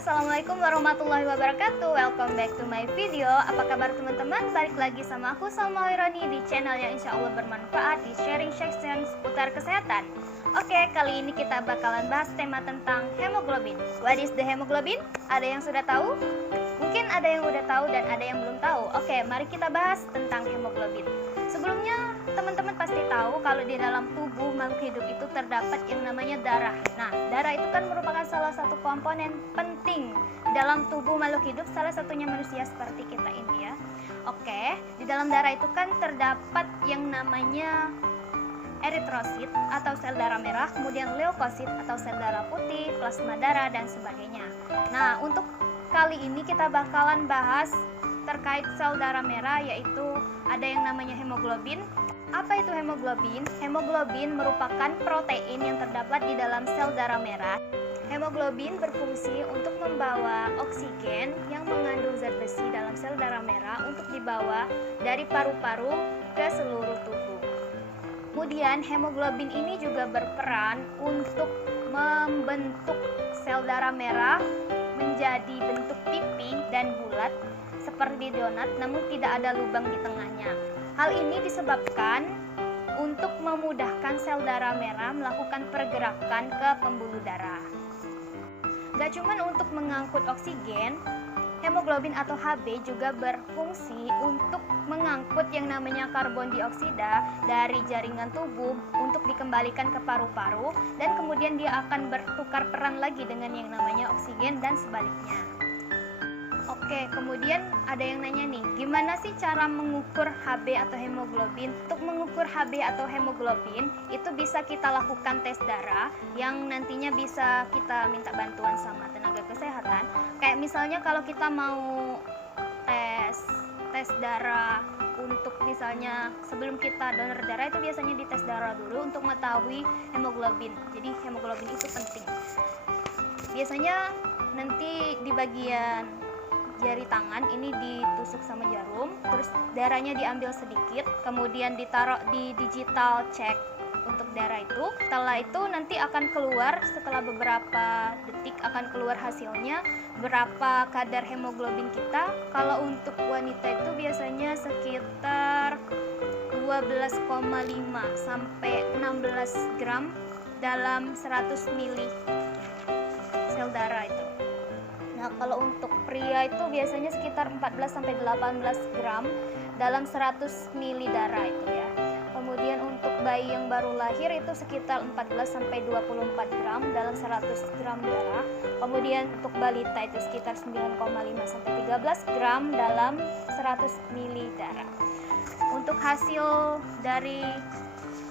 Assalamualaikum warahmatullahi wabarakatuh. Welcome back to my video. Apa kabar teman-teman? Balik lagi sama aku Salma Wirani di channel yang insya Allah bermanfaat di sharing section seputar kesehatan. Oke, kali ini kita bakalan bahas tema tentang hemoglobin. What is the hemoglobin? Ada yang sudah tahu? Mungkin ada yang udah tahu dan ada yang belum tahu. Oke, mari kita bahas tentang hemoglobin. Sebelumnya, teman-teman pasti tahu kalau di dalam tubuh makhluk hidup itu terdapat yang namanya darah. Nah, darah itu kan merupakan salah satu komponen penting dalam tubuh makhluk hidup, salah satunya manusia seperti kita ini ya. Oke, di dalam darah itu kan terdapat yang namanya eritrosit atau sel darah merah, kemudian leukosit atau sel darah putih, plasma darah, dan sebagainya. Nah, untuk kali ini kita bakalan bahas terkait sel darah merah, yaitu ada yang namanya hemoglobin. Apa itu hemoglobin? Hemoglobin merupakan protein yang terdapat di dalam sel darah merah. Hemoglobin berfungsi untuk membawa oksigen yang mengandung zat besi dalam sel darah merah untuk dibawa dari paru-paru ke seluruh tubuh. Kemudian hemoglobin ini juga berperan untuk membentuk sel darah merah menjadi bentuk pipi dan bulat seperti donat, namun tidak ada lubang di tengahnya. Hal ini disebabkan untuk memudahkan sel darah merah melakukan pergerakan ke pembuluh darah. Gak cuma untuk mengangkut oksigen, hemoglobin atau Hb juga berfungsi untuk mengangkut yang namanya karbon dioksida dari jaringan tubuh untuk dikembalikan ke paru-paru, dan kemudian dia akan bertukar peran lagi dengan yang namanya oksigen dan sebaliknya. Oke, kemudian ada yang nanya nih, gimana sih cara mengukur Hb atau hemoglobin? Untuk mengukur Hb atau hemoglobin, itu bisa kita lakukan tes darah yang nantinya bisa kita minta bantuan sama tenaga kesehatan. Kayak misalnya kalau kita mau tes darah untuk misalnya sebelum kita donor darah, itu biasanya dites darah dulu untuk mengetahui hemoglobin. Jadi hemoglobin itu penting. Biasanya nanti di bagian jari tangan ini ditusuk sama jarum, terus darahnya diambil sedikit, kemudian ditaruh di digital check untuk darah itu. Setelah itu nanti akan keluar, setelah beberapa detik akan keluar hasilnya berapa kadar hemoglobin kita. Kalau untuk wanita itu biasanya sekitar 12,5 sampai 16 gram dalam 100 ml sel darah itu. Nah, kalau untuk pria itu biasanya sekitar 14 sampai 18 gram dalam 100 ml darah itu ya. Kemudian untuk bayi yang baru lahir itu sekitar 14 sampai 24 gram dalam 100 gram darah. Kemudian untuk balita itu sekitar 9,5 sampai 13 gram dalam 100 ml darah. Untuk hasil dari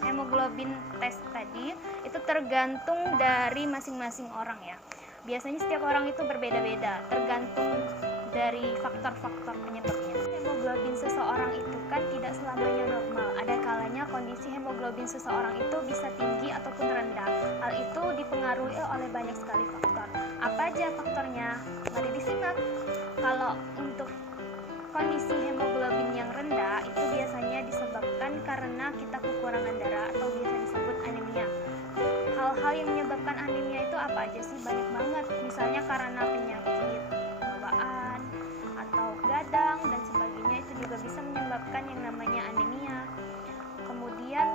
hemoglobin tes tadi itu tergantung dari masing-masing orang ya. Biasanya setiap orang itu berbeda-beda, tergantung dari faktor-faktor penyebabnya. Hemoglobin seseorang itu kan tidak selamanya normal. Ada kalanya kondisi hemoglobin seseorang itu bisa tinggi ataupun rendah. Hal itu dipengaruhi oleh banyak sekali faktor. Apa aja faktornya? Mari disimak. Kalau untuk kondisi hemoglobin yang rendah itu biasanya disebabkan karena kita kekurangan darah atau biasa disebut anemia. Hal-hal yang menyebabkan anemia itu apa aja sih? Banyak banget. Misalnya karena penyakit bawaan atau gadang dan sebagainya, itu juga bisa menyebabkan yang namanya anemia. Kemudian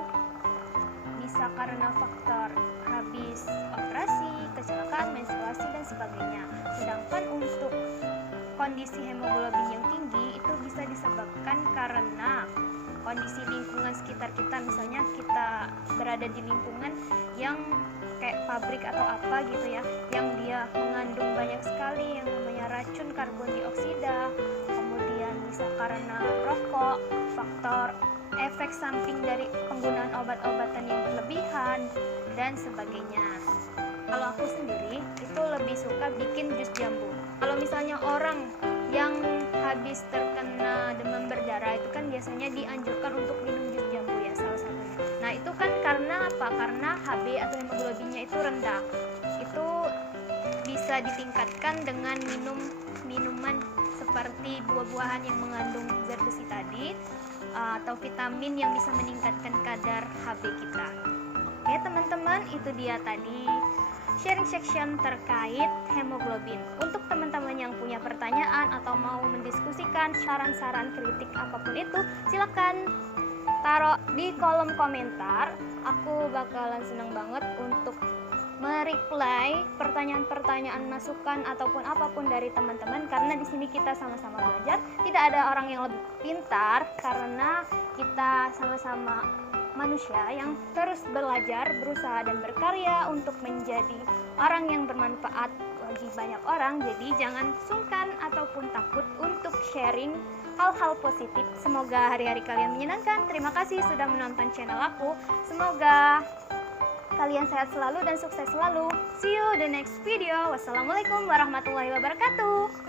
bisa karena faktor habis operasi, kecelakaan, menstruasi, dan sebagainya. Sedangkan untuk kondisi hemoglobin yang tinggi itu bisa disebabkan karena kondisi lingkungan sekitar kita. Misalnya kita berada di lingkungan yang kayak pabrik atau apa gitu ya, yang dia mengandung banyak sekali yang namanya racun karbon dioksida. Kemudian bisa karena rokok, faktor efek samping dari penggunaan obat-obatan yang berlebihan, dan sebagainya. Kalau aku sendiri itu lebih suka bikin jus jambu. Kalau misalnya orang yang habis terkena demam berdarah itu kan biasanya dianjurkan untuk minum jus jambu ya, salah satunya. Nah, itu kan karena apa? Karena Hb atau hemoglobinnya itu rendah. Itu bisa ditingkatkan dengan minum minuman seperti buah-buahan yang mengandung zat besi tadi, atau vitamin yang bisa meningkatkan kadar Hb kita. Oke teman-teman, itu dia tadi sharing section terkait hemoglobin. Untuk teman-teman yang punya pertanyaan atau mau mendiskusikan saran-saran kritik apapun itu, silakan taruh di kolom komentar. Aku bakalan seneng banget untuk mereply pertanyaan-pertanyaan, masukan ataupun apapun dari teman-teman, karena di sini kita sama-sama belajar. Tidak ada orang yang lebih pintar karena kita sama-sama manusia yang terus belajar, berusaha dan berkarya untuk menjadi orang yang bermanfaat bagi banyak orang. Jadi jangan sungkan ataupun takut untuk sharing hal-hal positif. Semoga hari-hari kalian menyenangkan. Terima kasih sudah menonton channel aku. Semoga kalian sehat selalu dan sukses selalu. See you the next video. Wassalamualaikum warahmatullahi wabarakatuh.